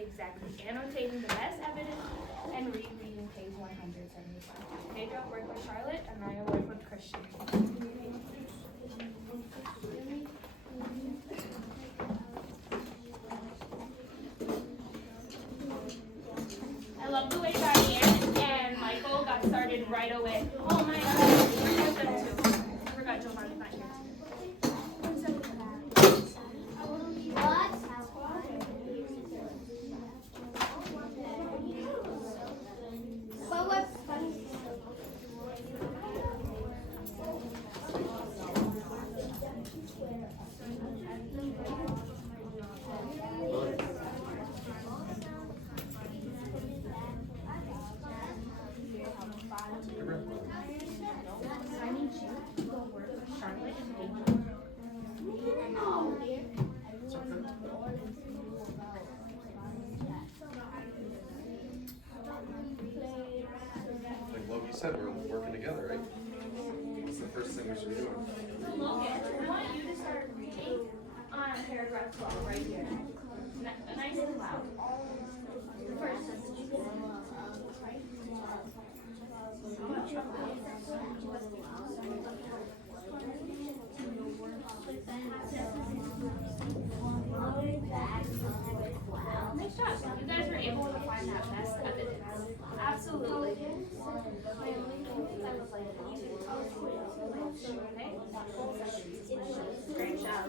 Exactly. Annotating the best evidence and rereading page 175. Pedro worked with Charlotte, and I worked with Christian. I love the way Diane and Michael got started right away. Oh my God, I forgot them too. I forgot Giovanni's not here too. I need you to go work with Charlotte and Pedro. Like Logan said, we're working together, right? What's the first thing we should be doing? So Logan, I want you to start reading on paragraph 12 right here. Nice and loud. The first sentence. Nice job. You guys were able to find that best evidence. Absolutely. Okay? Great job.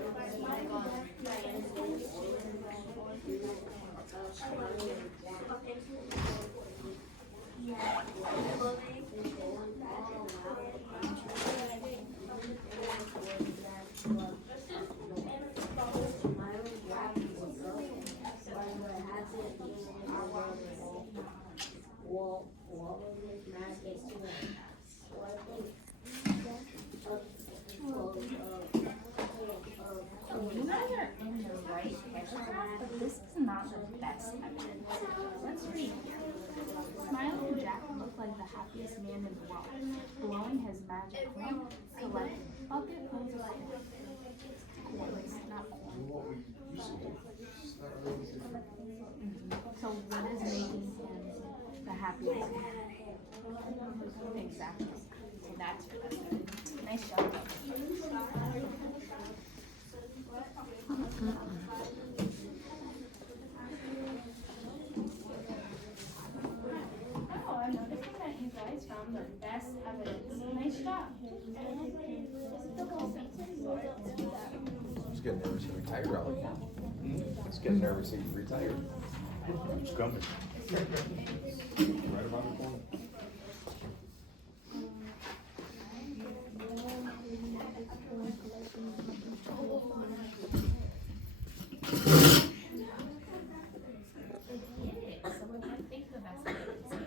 You guys are in the right paragraph, but this is not the best evidence. Let's read here. Smiling Jack looked like the happiest man in the world, blowing his magic horn, collecting bucketfuls of coins, not corn. So what is making him the happiest man? Exactly. So that's your best evidence. Nice job. Oh, I'm noticing that you guys found the best evidence. Nice job. Just getting nervous to retire, Raleigh. Just getting nervous to retire. It's coming. Right around the corner. So what do you think the best evidence is?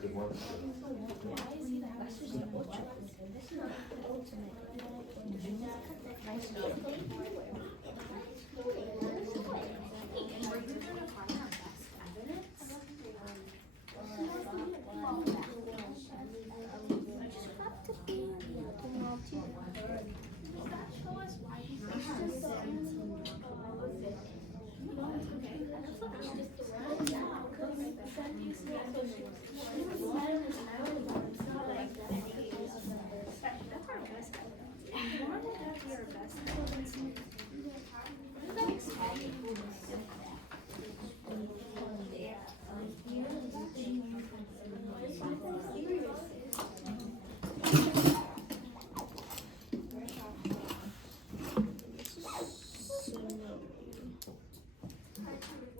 Good work. Nice job. And were you gonna find our best evidence? Does that show us why you think that's our best evidence. You want that to be our best evidence? What does that explain?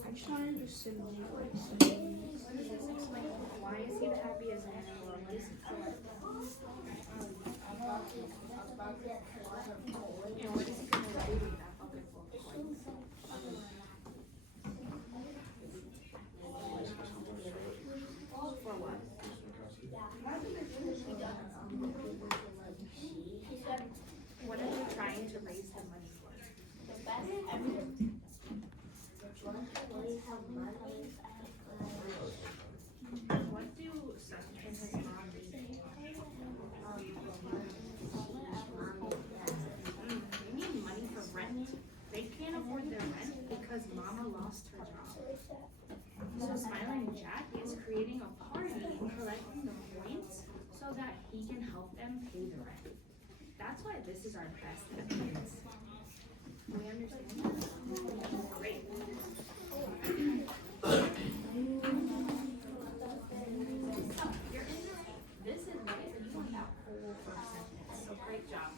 I'm trying to simulate. Why is he the happiest man in the world? What is he collecting? And what is he gonna do with that bucket full of coins? For what? What are you trying to raise the money for? Mama lost her job. So Smiling Jack is creating a party and collecting the points so that he can help them pay the rent. That's why this is our best evidence. We understand that? Great. This is right. You want that whole first sentence. So great job.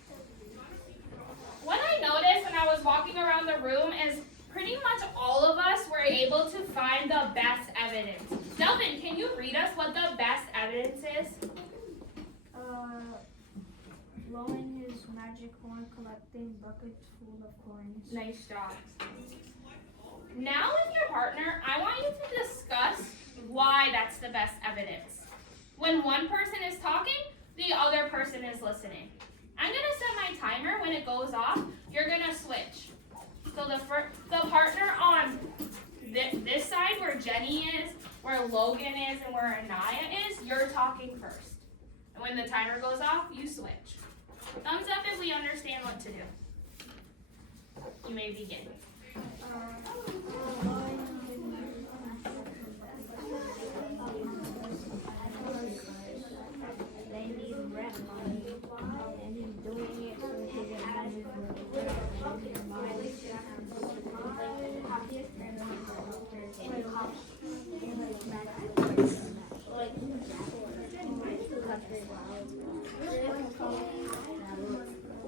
What I noticed when I was walking around the room is pretty much all of us were able to find the best evidence. Delvin, can you read us what the best evidence is? Blowing his magic horn, collecting buckets full of coins. Nice job. Now with your partner, I want you to discuss why that's the best evidence. When one person is talking, the other person is listening. I'm gonna set my timer. When it goes off, you're gonna switch. So the partner on this side where Jenny is, where Logan is, and where Anaya is, you're talking first. And when the timer goes off, you switch. Thumbs up if we understand what to do. You may begin. They need rent money, and he's doing it so he can have his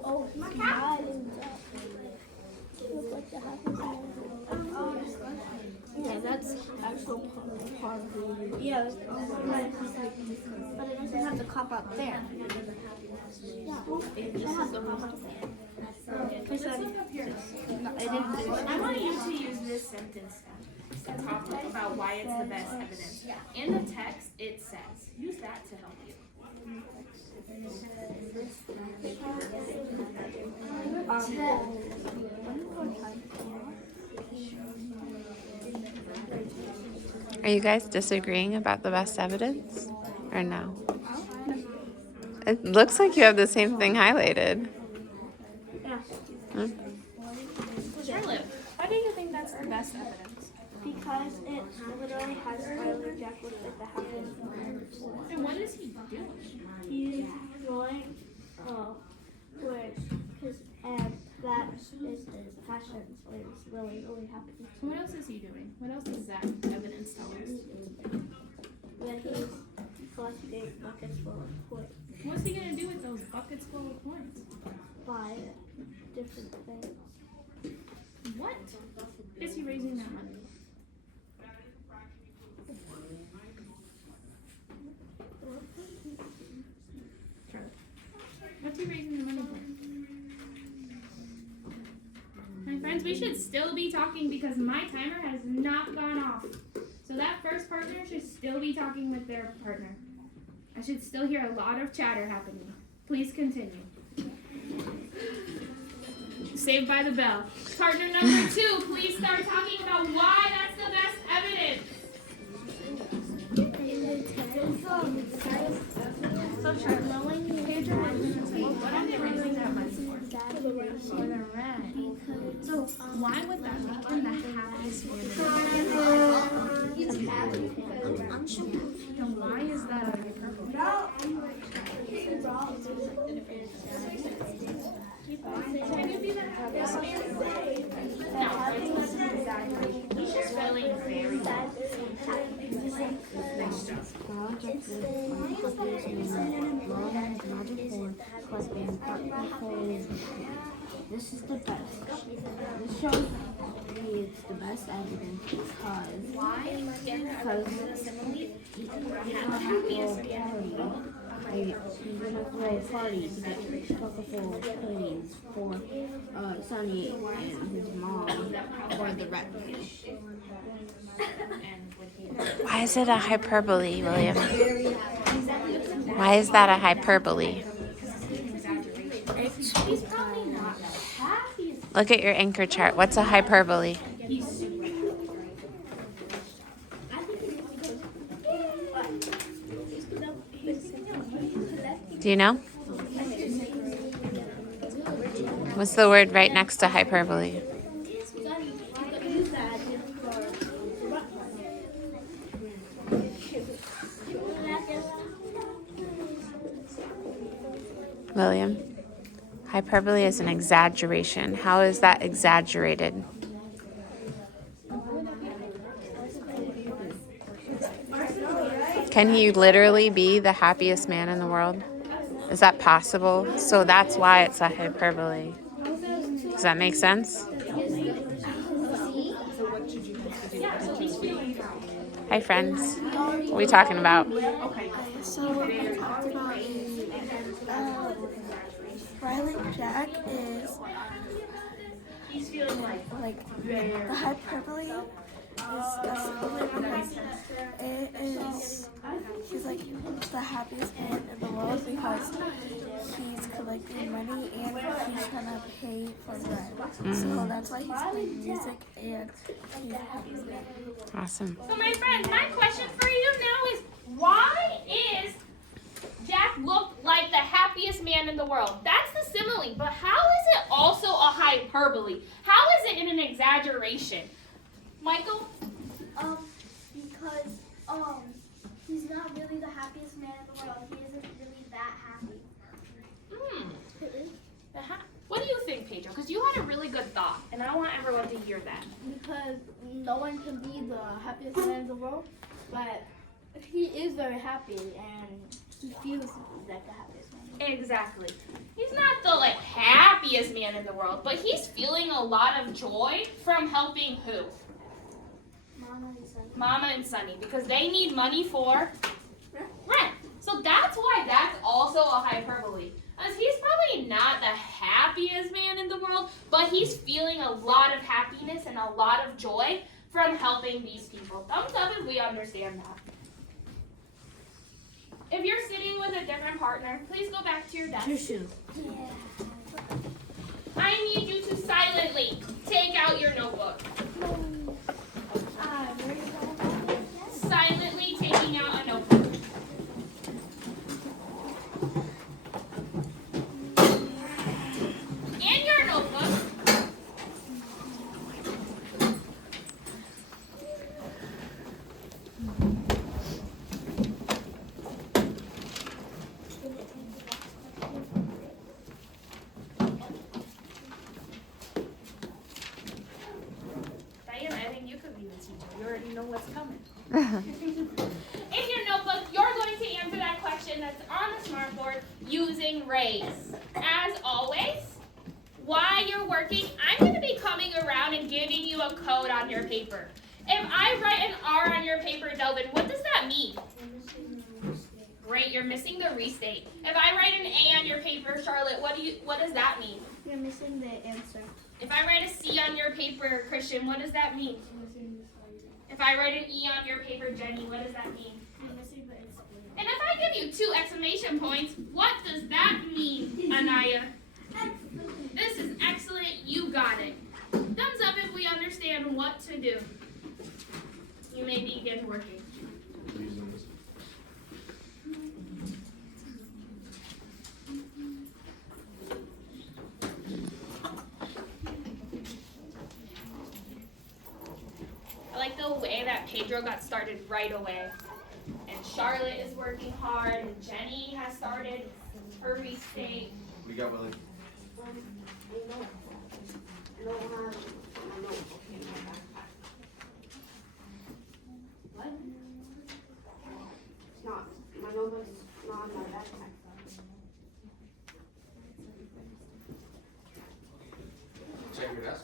Oh, my cat! Yeah, that's actual part of the yeah, but it doesn't have the cop out there. Yeah, it doesn't have the cop out there. Let's look up here. I want you to use this sentence to talk about why it's the best evidence. In the text, it says, use that to help you. Are you guys disagreeing about the best evidence or no? It looks like you have the same thing highlighted. Charlotte, why do you think that's the best evidence? Because it literally has Smiling Jack look like the happiest. And what is he doing? He's drawing words, because that is his passion, so he's really, really happy. So what else is he doing? What else does that evidence tell us? That he's collecting buckets full of coins. What's he gonna do with those buckets full of coins? Buy different things. What is he raising that money? What's he raising the money for? My friends, we should still be talking because my timer has not gone off. So that first partner should still be talking with their partner. I should still hear a lot of chatter happening. Please continue. Saved by the bell. Partner number 2, please start talking about why that's the best evidence. So Charlotte, Pedro, what are they raising that money for? For the rent. So why would that make him the happiest man in the world? And why is that on your purple? Can you be the happiest man? No, it's an exaggeration. He's just feeling very bad. Nice job. This is the best. This shows me it's the best evidence because Why? Because he's gonna throw a party to get chocolate puddings for Sonny and his mom for the rat fish. Why is it a hyperbole, William? Why is that a hyperbole? he's probably not the happiest. Look at your anchor chart. What's a hyperbole? He's super happy. Do you know? What's the word right next to hyperbole? William? Hyperbole is an exaggeration. How is that exaggerated? Can he literally be the happiest man in the world? Is that possible? So that's why it's a hyperbole. Does that make sense? Hi, friends. What are we talking about? So I talked about Riley Jack is like the hyperbole is simply because it is he's like the happiest man in the world because he's collecting money and he's gonna pay for rent. So that's why he's playing music and he's happy. Awesome. So my friends, my question for you now is, why is Jack look like the happiest man in the world? That's the simile, but how is it also a hyperbole? How is it an exaggeration? Michael? Because he's not really the happiest man in the world. He isn't really that happy. What do you think, Pedro? Because you had a really good thought, and I want everyone to hear that. Because no one can be the happiest man in the world, but he is very happy and he feels like the happiest man. Exactly. He's not the happiest man in the world, but he's feeling a lot of joy from helping who? Mama and Sonny, because they need money for rent. So that's why that's also a hyperbole. As he's probably not the happiest man in the world, but he's feeling a lot of happiness and a lot of joy from helping these people. Thumbs up if we understand that. If you're sitting with a different partner, please go back to your desk. I need you to silently take out your notebook. Silently taking out a notebook. In your notebook, Diana, I think you could be the teacher. You already know what's coming. In your notebook, you're going to answer that question that's on the smartboard using raise. As always, while you're working, I'm going to be coming around and giving you a code on your paper. If I write an R on your paper, Delvin, what does that mean? Great, you're missing the restate. If I write an A on your paper, Charlotte, what does that mean? You're missing the answer. If I write a C on your paper, Christian, what does that mean? If I write an E on your paper, Jenny, what does that mean? And if I give you 2 exclamation points, what does that mean, Anaya? This is excellent. You got it. Thumbs up if we understand what to do. You may begin working. I like the way that Pedro got started right away. And Charlotte is working hard, and Jenny has started her restate. We got Willie. What? It's not. My notebook's not on my backpack. Check your desk.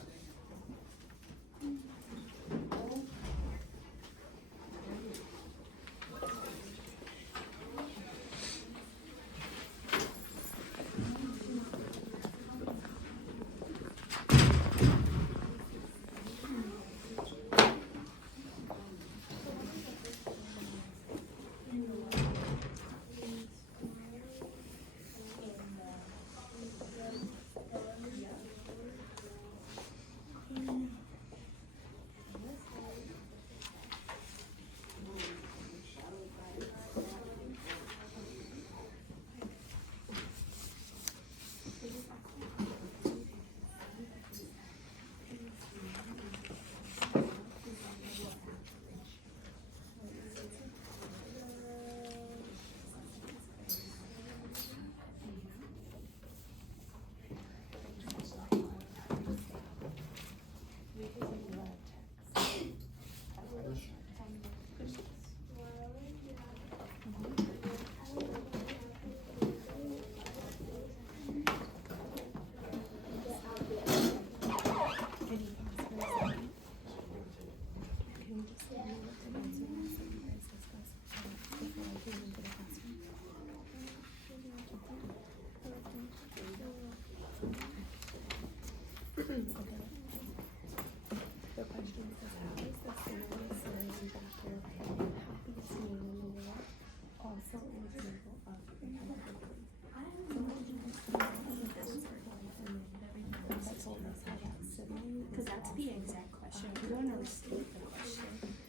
Because that's the exact question. We're going to restate the question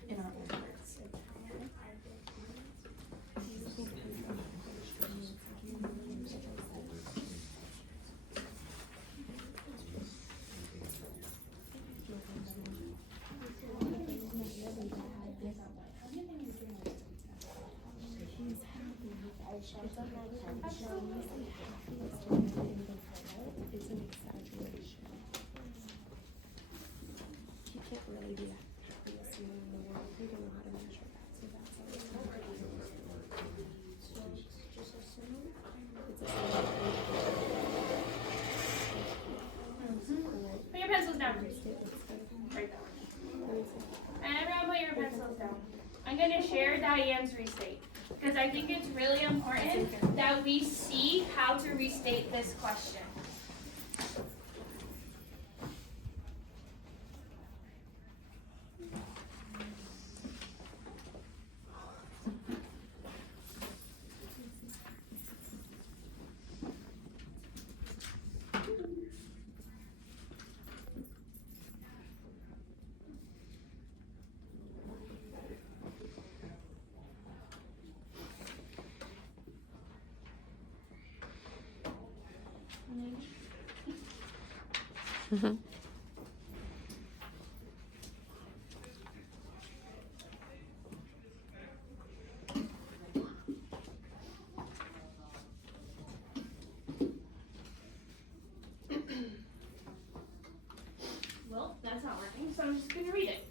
in our own words. Put your pencils down. Right there. And everyone put your pencils down. I'm going to share Diane's restate because I think it's really important that we see how to restate this question. Well, that's not working, so I'm just going to read it.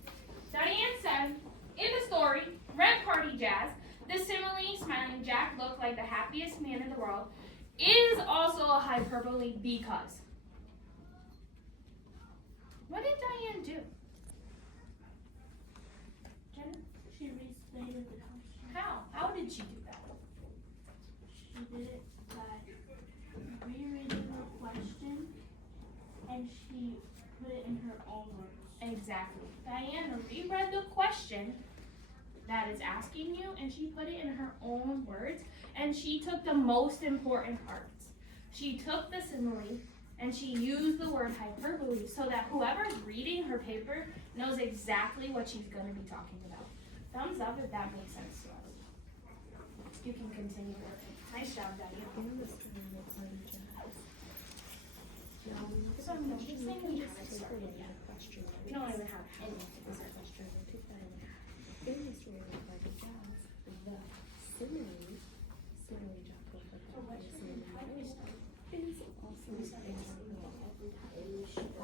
Diane said, in the story, Red Party Jazz, the similarly smiling Jack looked like the happiest man in the world, is also a hyperbole because. What did Diane do? Jenna? She restated the question. How? How did she do that? She did it by rereading the question, and she put it in her own words. Exactly. Diane reread the question that is asking you, and she put it in her own words, and she took the most important parts. She took the simile, and she used the word hyperbole so that whoever's reading her paper knows exactly what she's going to be talking about. Thumbs up if that makes sense to us. You can continue working. Nice job, Diane. So, no, just saying we haven't started yet. We don't even have anything to say. In the story of Red Party Jazz, the simile Jack looked like the happiest man in the world is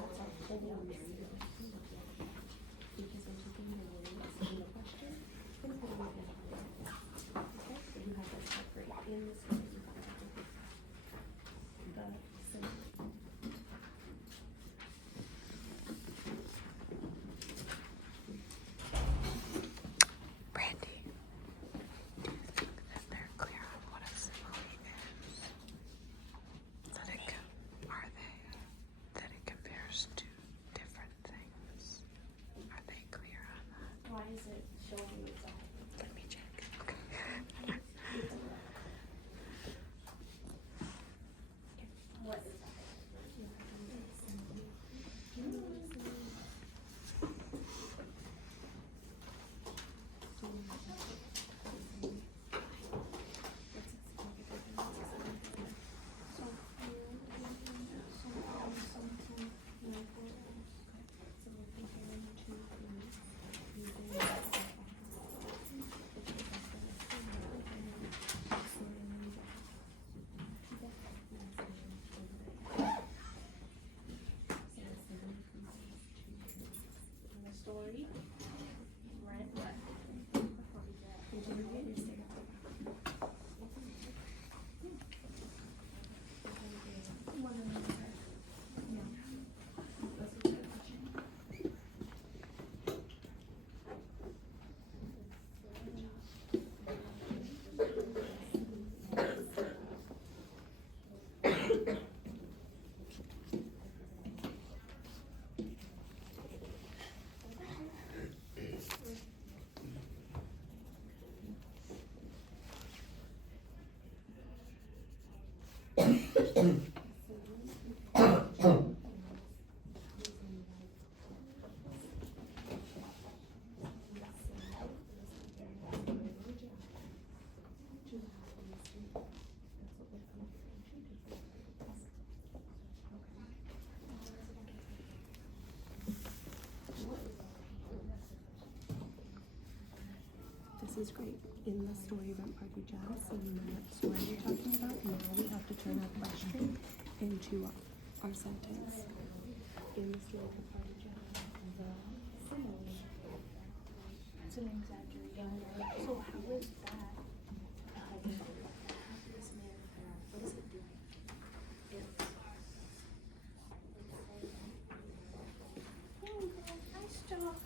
also an example of that's our whole narrative because we're taking the words in the question and putting it in our words. Okay, so you have this separate in the story. You have the simile. Brandy, do you think that they're clear on what a simile is? That it compares to different things? Are they clear on that? Why is it showing its eye? Let me check. Okay. What is that? is great. In the story about Party Jazz, so you know what story we're talking about. Now we have to turn our question into our sentence. In the story about Party Jazz, the simile. It's an exaggeration. So how is that? Nice job.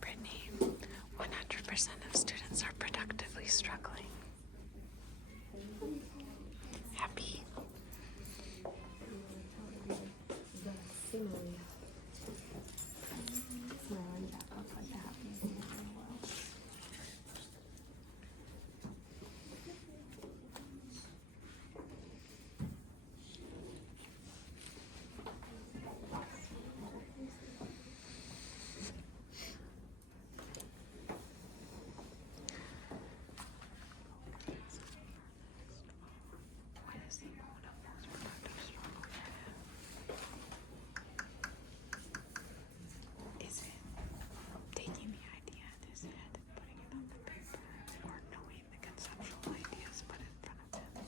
Brittany, 100% of students are productively struggling. Happy. The simile. Smiling Jack looks like the happiest man in the world. Is it taking the idea in his head and putting it on the paper, or knowing the conceptual ideas put in front of him?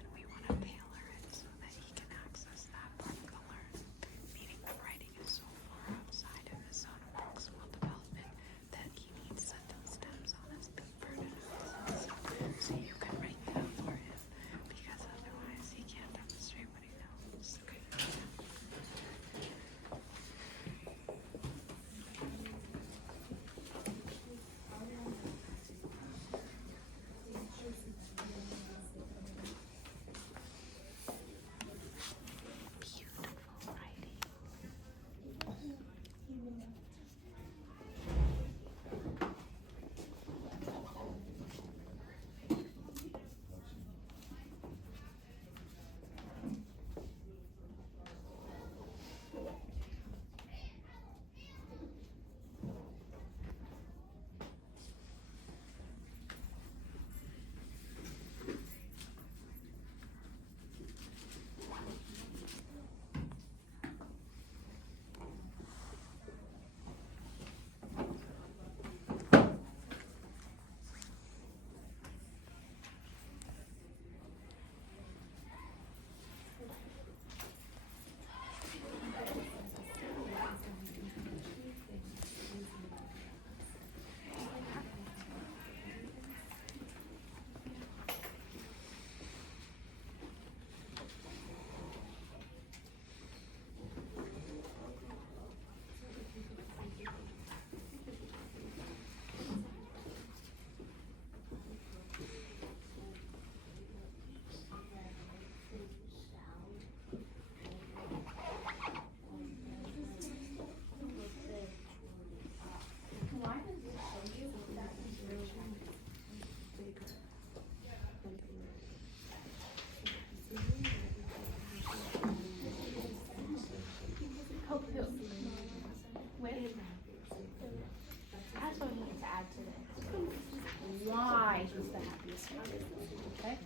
Then we want to tailor it so that he can access that part of the learning. Meaning the writing is so far outside of his own proximal development that he needs sentence stems on his paper to notice it. So you can write that for him, because otherwise he can't demonstrate what he knows. Okay. Beautiful writing. Hope who? With? That's what we need to add to this. Why he's the happiest man. Okay?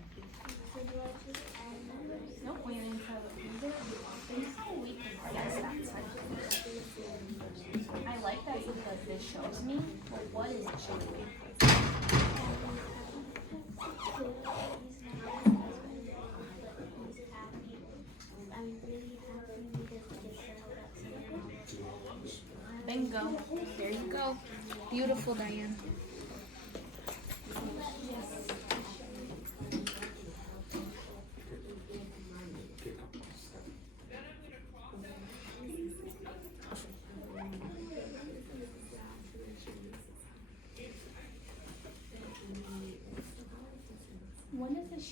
Nope, we didn't try to use it. We can guess that sentence. I like that because this shows me, but what is it showing me? Bingo. There you go. Beautiful, Diane.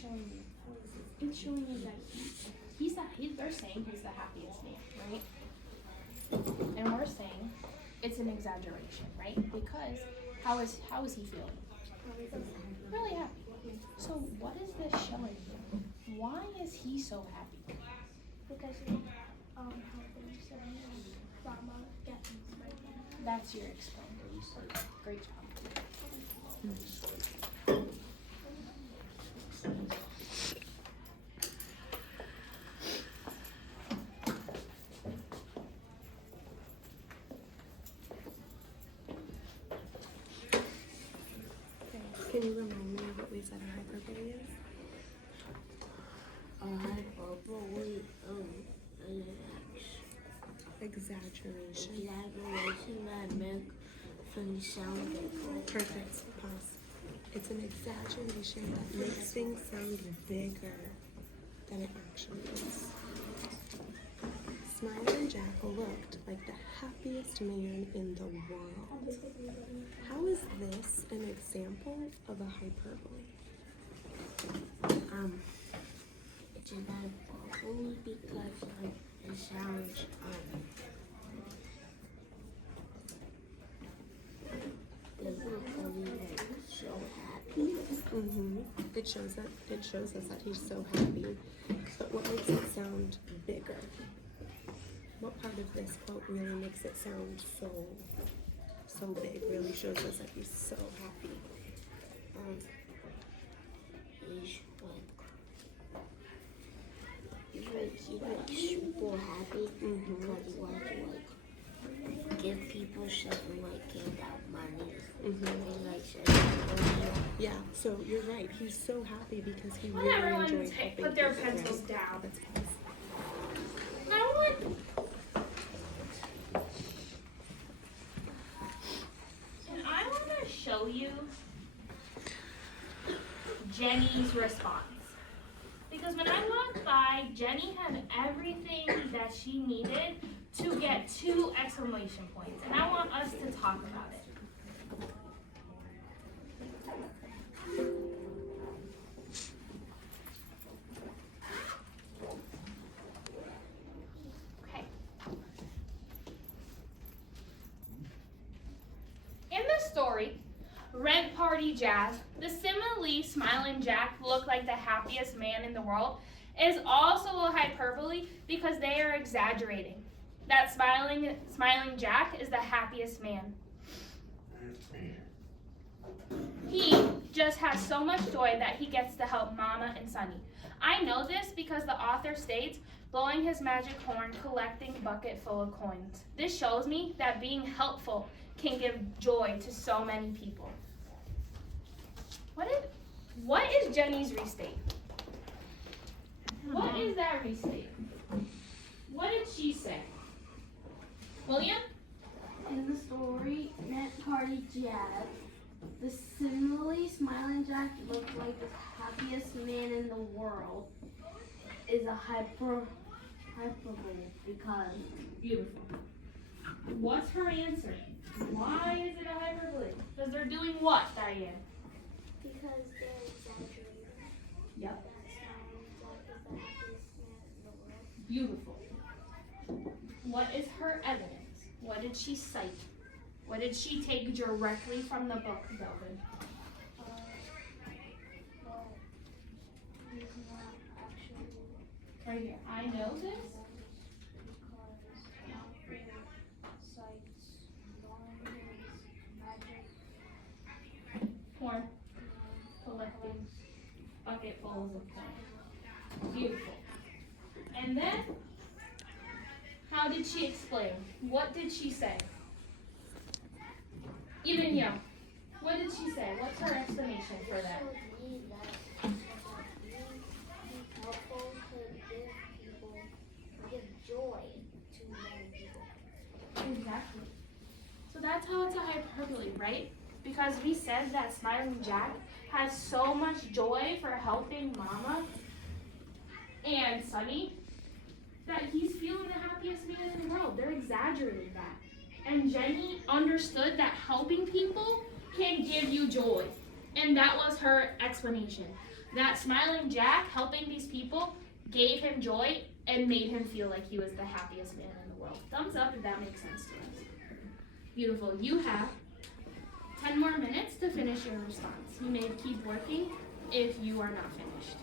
showing you? It's showing you that they're saying he's the happiest man, right? And we're saying it's an exaggeration, right? Because how is he feeling? Really happy. So what is this showing you? Why is he so happy? Because he helping Sunny and Mama get pregnant. That's your explainer. Great job. Can you remind me of what we said a hyperbole is? A hyperbole, Exaggeration. exaggeration that makes things sound big. Perfect. Pause. It's an exaggeration that makes things sound bigger than it actually is. Smiley and Jack looked like the happiest man in the world. How is this an example of a hyperbole? It's an hyperbole because it sounds biblically like so happy. It shows us that he's so happy. But what makes it sound bigger? What part of this quote really makes it sound so big? Really shows us that he's so happy. He's like super happy because he wants to like give people something like give out money. And like Yeah, so you're right. He's so happy because he When really everyone enjoys helping put their people, pencils right? down. That's pause. I want to show you Jenny's response. Because when I walked by, Jenny had everything that she needed to get 2 exclamation points. And I want us to talk about it. Okay. In the story, Rent Party Jazz, the simile Smiling Jack look like the happiest man in the world is also a hyperbole because they are exaggerating. That smiling Jack is the happiest man. He just has so much joy that he gets to help Mama and Sunny. I know this because the author states, blowing his magic horn, collecting bucket full of coins. This shows me that being helpful can give joy to so many people. What is Jenny's restate? What is that restate? What did she say? William? In the story, Rent Party Jack, the simile Smiling Jack looked like the happiest man in the world is a hyperbole because Beautiful. What's her answer? Why is it a hyperbole? Because they're doing what, Diane? because they're exaggerating. Yep. That Smiling Jack is the happiest man in the world. Beautiful. What is her evidence? What did she cite? What did she take directly from the book, Delvin? Well, he's not actually Right here. I know this. because Alfred cites Lauren's magic Corn. Collecting bucketfuls of coin. Beautiful. And then, how did she explain? What did she say? Even yo, what did she say? What's her explanation for that? showed me that being helpful could give joy to many people. Exactly. So that's how it's a hyperbole, right? Because we said that Smiling Jack has so much joy for helping Mama and Sunny that he's feeling the happiest man in the world. They're exaggerating that. And Jenny understood that helping people can give you joy. And that was her explanation. that Smiling Jack helping these people gave him joy and made him feel like he was the happiest man in the world. Thumbs up if that makes sense to us. Beautiful. You have 10 more minutes to finish your response. You may keep working if you are not finished.